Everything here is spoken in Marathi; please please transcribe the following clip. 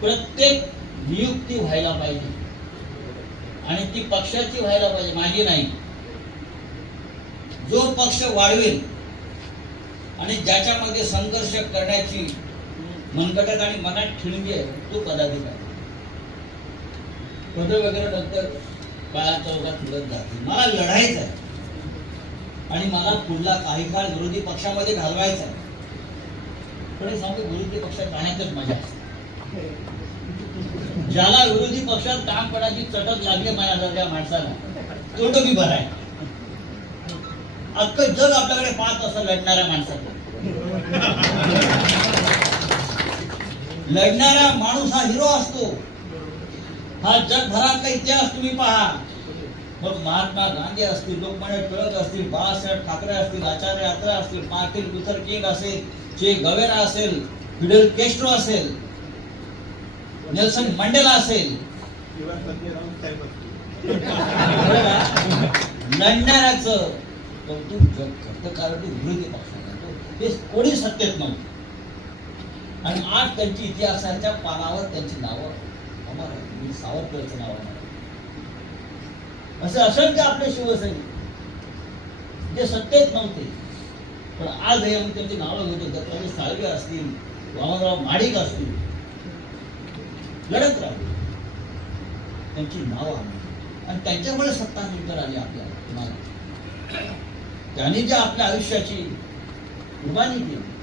प्रत्येक नियुक्ती व्हायला पाहिजे आणि ती पक्षाची व्हायला पाहिजे, माझी नाही. जो पक्ष वाढवेल आणि ज्याच्यामध्ये संघर्ष करण्याची मनगटत आणि मनात ठिणगी आहे तो पदाधिकारी. पद वगैरे नंतर बाळा चौकात फिरत जाते. मला लढायचं आहे आणि मला पुढला काही काळ विरोधी पक्षामध्ये घालवायचा आहे. पण सांगतो, विरोधी पक्षात राहण्यातच मजा असते. ज्याला विरोधी पक्षात काम करण्याची चटक लागली माझ्यासारख्या माणसाला, तो मी बरा आहे. अख्खं जग आपल्याकडे पाहत असं लढणाऱ्या माणसाला. लढणारा माणूस हा हिरो असतो. हा जगभरातला इतिहास तुम्ही पहा. मग महात्मा गांधी असतील, लोकमान्य टिळक असतील, बाळासाहेब ठाकरे असतील, आचार्य यात्रा असतील, मार्टिन लुथर किंग असेल, चे गवेरा असेल, फिडेल कॅस्ट्रो असेल, नेल्सन मंडेला असेल, लढणाऱ्याचं कौतुक जग करतं कारण तो विरोधी पक्षाचा, ते कोणी सत्तेत नव्हतं. आणि आज त्यांची इतिहासाच्या पानावर त्यांची नावं अमर आहे. सावरकरचं नाव अमर आहे. असे असंख्य आपले शिवसैनिक जे सत्तेत नव्हते पण आज हे आम्ही त्यांची नावं घेतो. दत्ताजी साळवे असतील, वामनराव महाडिक असतील, लढत राहतो. त्यांची नावं आम्ही आणि त्यांच्यामुळे सत्ता नंतर आली आपल्याला. त्यांनी जे आपल्या आयुष्याची कुर्बानी केली